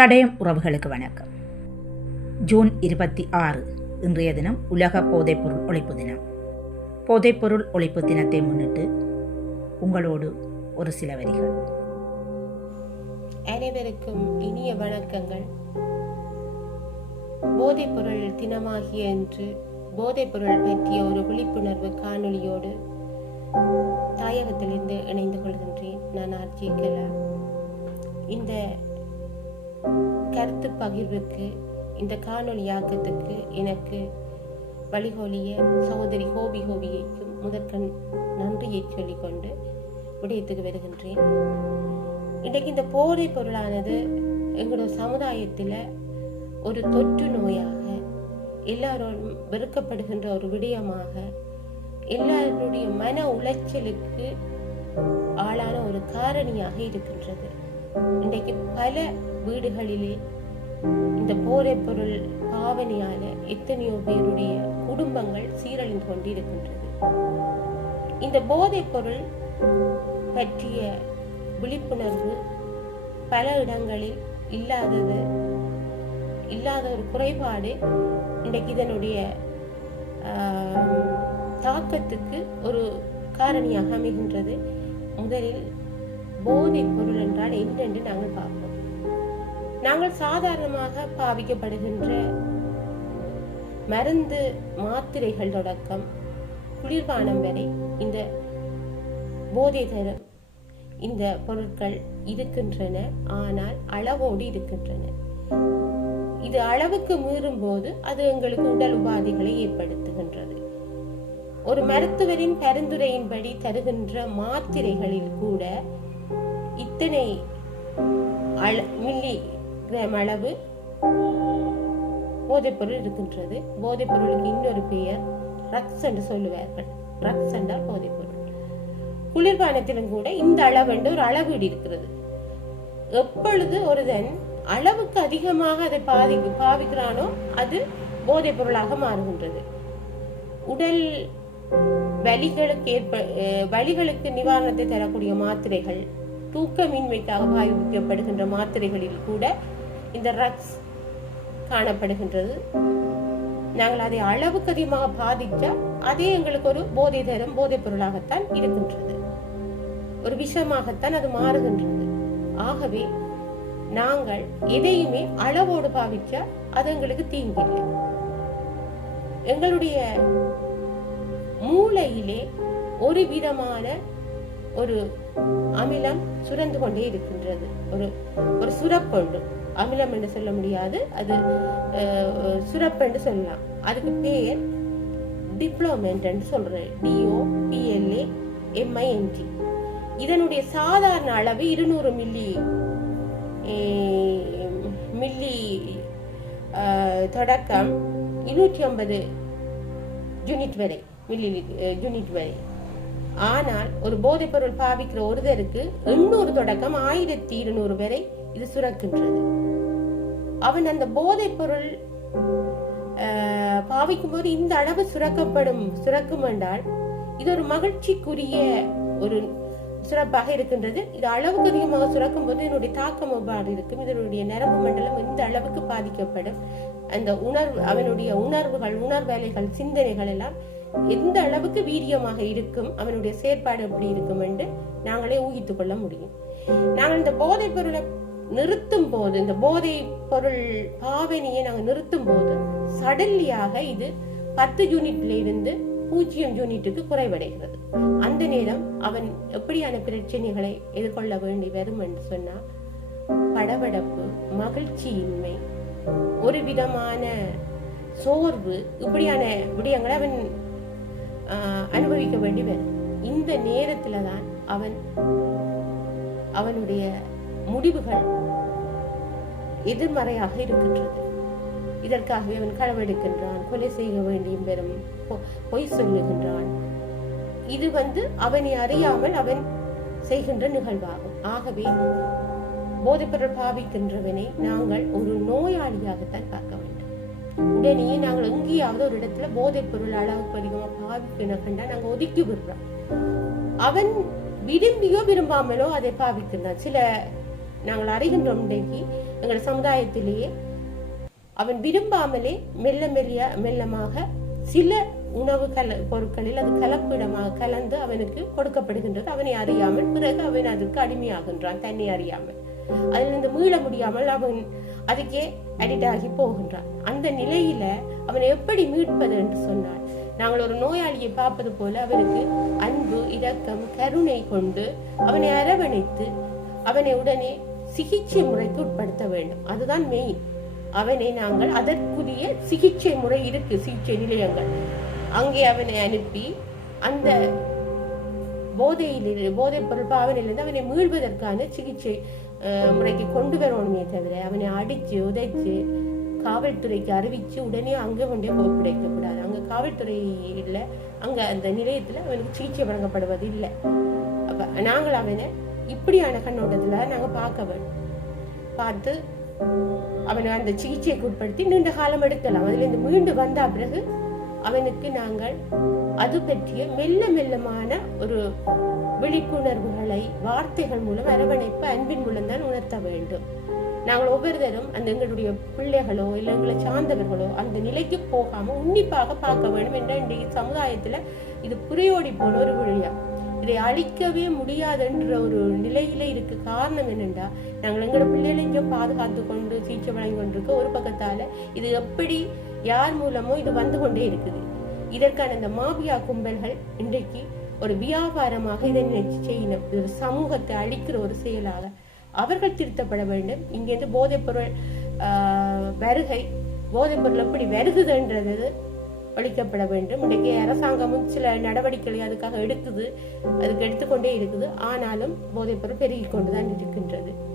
தடயம் உறவுகளுக்கு வணக்கம். ஜூன் இருபத்தி ஆறு இன்றைய தினம் உலக போதைப்பொருள் ஒழிப்பு தினம். போதைப்பொருள் ஒழிப்பு தினத்தை முன்னிட்டு உங்களோடு ஒரு சில வரிகள். அனைவருக்கும் இனிய வணக்கங்கள். போதைப்பொருள் தினமாகிய இன்று போதைப்பொருள் பற்றிய ஒரு விழிப்புணர்வு காணொளியோடு தாயகத்திலிருந்து இணைந்து கொள்கின்றேன். நான் ஆர்ஜி கலா. இந்த கருத்து பகிர்வுக்கு இந்த காணொளியாக்கத்துக்கு எனக்கு வழிகோலிய சகோதரி ஹோபி ஹோபியைக்கும் முதற்கண் நன்றியை சொல்லிக்கொண்டு விடயத்துக்கு வருகின்றேன் இன்றைக்கு இந்த போதை பொருளானது எங்களோட சமுதாயத்தில் ஒரு தொற்று நோயாக எல்லாரோடும் வெறுக்கப்படுகின்ற ஒரு விடயமாக எல்லாருடைய மன உளைச்சலுக்கு ஆளான ஒரு காரணியாக இருக்கின்றது. இன்றைக்கு பல வீடுகளிலே இந்த போதைப் பொருள் பாவனையால எத்தனையோ பேருடைய குடும்பங்கள் சீரழிந்து கொண்டிருக்கின்றது. இந்த போதைப் பொருள் பற்றிய விழிப்புணர்வு பல இடங்களில் இல்லாதது இல்லாத ஒரு குறைபாடு இன்றைக்கு இதனுடைய தாக்கத்துக்கு ஒரு காரணியாக அமைகின்றது. முதலில் போதைப் பொருள் என்றால் என்னென்று நாங்கள் பார்ப்போம். நாங்கள் சாதாரணமாக பாவிக்கப்படுகின்ற மருந்து மாத்திரைகள் தொடக்கம் குளிர்பானம் வரை இந்த போதை தரும் இந்த பொருட்கள் இருக்கின்றன. ஆனால் அளவோடு இருக்கின்றன. இது அளவுக்கு மீறும் போது அது எங்களுக்கு உடல் உபாதைகளை ஏற்படுத்துகின்றது. ஒரு மருத்துவரின் பரிந்துரையின்படி தருகின்ற மாத்திரைகளில் கூட இத்தனை அள மில்லி கிராம் அளவு போதைப்பொருள் இருக்கின்றது. போதைப்பொருளுக்கு இன்னொரு பெயர் ரக்ஸ் என்று சொல்லுவார்கள். ரக்ஸ் என்றால் போதைப்பொருள். குளிர்பானத்திலும் கூட இந்த அளவு என்று ஒரு அளவீடு இருக்கிறது. எப்பொழுது ஒருதன் அளவுக்கு அதிகமாக அதை பாதி பாவிக்கிறானோ அது போதைப் பொருளாக மாறுகின்றது. உடல் வலிகளுக்கு ஏற்ப வலிகளுக்கு நிவாரணத்தை தரக்கூடிய மாத்திரைகள் தூக்கமின்மைக்காக பாவிக்கப்படுகின்ற மாத்திரைகளில் கூட இந்த ரக்ஸ் காணப்படுகின்றது. நாங்கள் அதை அளவுக்கு அதிகமாக பாதிச்சா அதே எங்களுக்கு ஒரு போதை தரும் போதைப் பொருளாகத்தான் இருக்கின்றது. ஒரு விஷமாகத்தான் அது மாறுகின்றது. ஆகவே நாங்கள் எதையுமே அளவோடு பாவிச்சா அது எங்களுக்கு தீங்கில்லை. எங்களுடைய மூளையிலே ஒரு விதமான ஒரு அமிலம் சுரந்து கொண்டே இருக்கின்றது. ஒரு ஒரு சுரப்பொண்டு அமிலம் என்று சொல்ல முடியாது. அது சுரப்பு என்று சொல்லலாம். அதுக்கு பேர் டிப்ளோமெண்ட் என்று சொல்றேன். டிஓ பிஎல்ஏ எம்ஐஎன்டி இதனுடைய சாதாரண அளவு இருநூறு மில்லி மில்லி தொடக்கம் இருநூற்றி ஐம்பது யூனிட் வரை மில்லி யூனிட் வரை. ஆனால் ஒரு போதைப் பொருள் பாவிக்கிற ஒருதருக்கு எண்ணூறு தொடக்கம் ஆயிரத்தி இருநூறு வரை இது சுரக்கின்றது. அவன் அந்த போதைப் பொருள் பாவிக்கும் போது இந்த அளவு சுரக்கப்படும் சுரக்கும் என்றால் இது ஒரு மகிழ்ச்சிக்குரிய ஒரு சுரப்பாக இருக்கின்றது. இது அளவுக்கு அதிகமாக சுரக்கும் போது இதனுடைய தாக்கம் எவ்வாறு இருக்கும்? இதனுடைய நரம்பு மண்டலம் இந்த அளவுக்கு பாதிக்கப்படும்? அந்த உணர்வு அவனுடைய உணர்வுகள் உணர்வேலைகள் சிந்தனைகள் எல்லாம் எந்த அளவுக்கு வீரியமாக இருக்கும்? அவனுடைய செயற்பாடு எப்படி இருக்கும் என்று நாங்களே ஊகித்துக் கொள்ள முடியும். நாங்கள் இந்த போதைப் பொருளை நிறுத்தும் போது இந்த போதை பொருள் பாவனையை நாங்கள் நிறுத்தும் போது சடன்லியாக இது பத்து யூனிட்ல இருந்து பூஜ்ஜியம் யூனிட்டுக்கு குறைவடைகிறது. அந்த நேரம் அவன் எப்படியான பிரச்சனைகளை எதிர்கொள்ள வேண்டி வரும் என்று சொன்னா படபடப்பு மகிழ்ச்சியின்மை ஒரு விதமான சோர்வு இப்படியான விடயங்களை அவன் ஆஹ், அனுபவிக்க வேண்டி வரும். இந்த நேரத்துல தான் அவன் அவனுடைய முடிவுகள் எதிர்மறையாக இருக்கின்றது. இதற்காகவே அவன் களவெடுக்கின்றான் கொலை செய்ய வேண்டியும் பெறும் பொய் சொல்லுகின்றான். இது வந்து அவனை அறியாமல் அவன் செய்கின்ற நிகழ்வாகும். ஆகவே போதைப்பொருள் பாவிக்கின்றவனை நாங்கள் ஒரு நோயாளியாகத்தான் பார்க்க வேண்டும். உடனே நாங்கள் எங்கேயாவது ஒரு இடத்துல போதைப் பொருள் அளவுக்கு அதிகமாக பாவிப்பின கண்டா நாங்கள் ஒதுக்கி விடுறோம். அவன் விரும்பியோ விரும்பாமலோ அதை பாவிக்கின்றான். சில நாங்கள் அறிகின்றோம் இன்றைக்கு எங்கள் சமுதாயத்திலேயே அவன் விரும்பாமலே மெல்ல மெல்லிய மெல்லமாக சில உணவு கல பொருட்களில் அது கலப்பிடமாக கலந்து அவனுக்கு கொடுக்கப்படுகின்றது. அவனை அறியாமல் பிறகு அவன் அதற்கு அடிமையாகின்றான் தன்னை அறியாமல். அதிலிருந்து மீள முடியாமல் அவன் அதுக்கே அடிக்ட் ஆகி போகின்றான். அந்த நிலையில அவனை எப்படி மீட்பது என்று சொன்னான் நாங்கள் ஒரு நோயாளியை பார்ப்பது போல அவனுக்கு அன்பு இரக்கம் கருணை கொண்டு அவனை அரவணைத்து அவனை உடனே சிகிச்சை முறைக்கு உட்படுத்த வேண்டும். அதுதான் மெயின் அவனை நாங்கள் அதற்குரிய சிகிச்சை முறை இருக்கு சிகிச்சை நிலையங்கள். அங்கே அவனை அனுப்பி அந்த போதையில் போதை பொருள் பாவனையிலிருந்து அவனை மீள்வதற்கான சிகிச்சை முறைக்கு கொண்டு வரணுமே தவிர அவனை அடிச்சு உதைச்சு காவல்துறைக்கு அறிவிச்சு உடனே அங்கே கொண்டே ஒப்படைக்கக்கூடாது அங்க காவல்துறை இல்லை. அங்க அந்த நிலையத்துல அவனுக்கு சிகிச்சை வழங்கப்படுவது இல்லை அப்ப நாங்கள் அவனை இப்படியான கண்ணோட்டத்துல நாங்க பார்க்க வேண்டும் பார்த்து அவனை அந்த சிகிச்சைக்கு உட்படுத்தி நீண்ட காலம் எடுக்கலாம். அதுல இருந்து மீண்டு வந்த பிறகு அவனுக்கு நாங்கள் அது பற்றிய மெல்ல மெல்லமான ஒரு விழிப்புணர்வுகளை வார்த்தைகள் மூலம் அரவணைப்பு அன்பின் மூலம் தான் உணர்த்த வேண்டும். நாங்கள் ஒவ்வொருத்தரும் அந்த எங்களுடைய பிள்ளைகளோ இல்லை எங்களை சார்ந்தவர்களோ அந்த நிலைக்கு போகாம உன்னிப்பாக பார்க்க வேண்டும் என்ற இன்றைய சமுதாயத்துல இது புரியோடி போன ஒரு விழியா. இதை அழிக்கவே முடியாதுன்ற ஒரு நிலையில இருக்கு காரணம் என்னென்றா நாங்கள் எங்களோட பிள்ளைகளை இங்கே பாதுகாத்து கொண்டு சிகிச்சை வழங்கி கொண்டிருக்க ஒரு பக்கத்தால இது எப்படி யார் மூலமோ இது வந்து கொண்டே இருக்குது. இதற்கான இந்த மாபியா கும்பல்கள் இன்றைக்கு ஒரு வியாபாரமாக இதை நினைச்சு செய்யணும் இது ஒரு சமூகத்தை அழிக்கிற ஒரு செயலாக அவர்கள் திருத்தப்பட வேண்டும். இங்கேருந்து போதைப்பொருள் ஆஹ், வருகை போதைப்பொருள் எப்படி வருகுதுன்றது ஒழிக்கப்பட வேண்டும். இன்றைக்கு அரசாங்கமும் சில நடவடிக்கைகளை அதுக்காக எடுக்குது. அதுக்கு எடுத்துக்கொண்டே இருக்குது. ஆனாலும் போதைப்பொருள் பெருகிக் கொண்டுதான் இருக்கின்றது.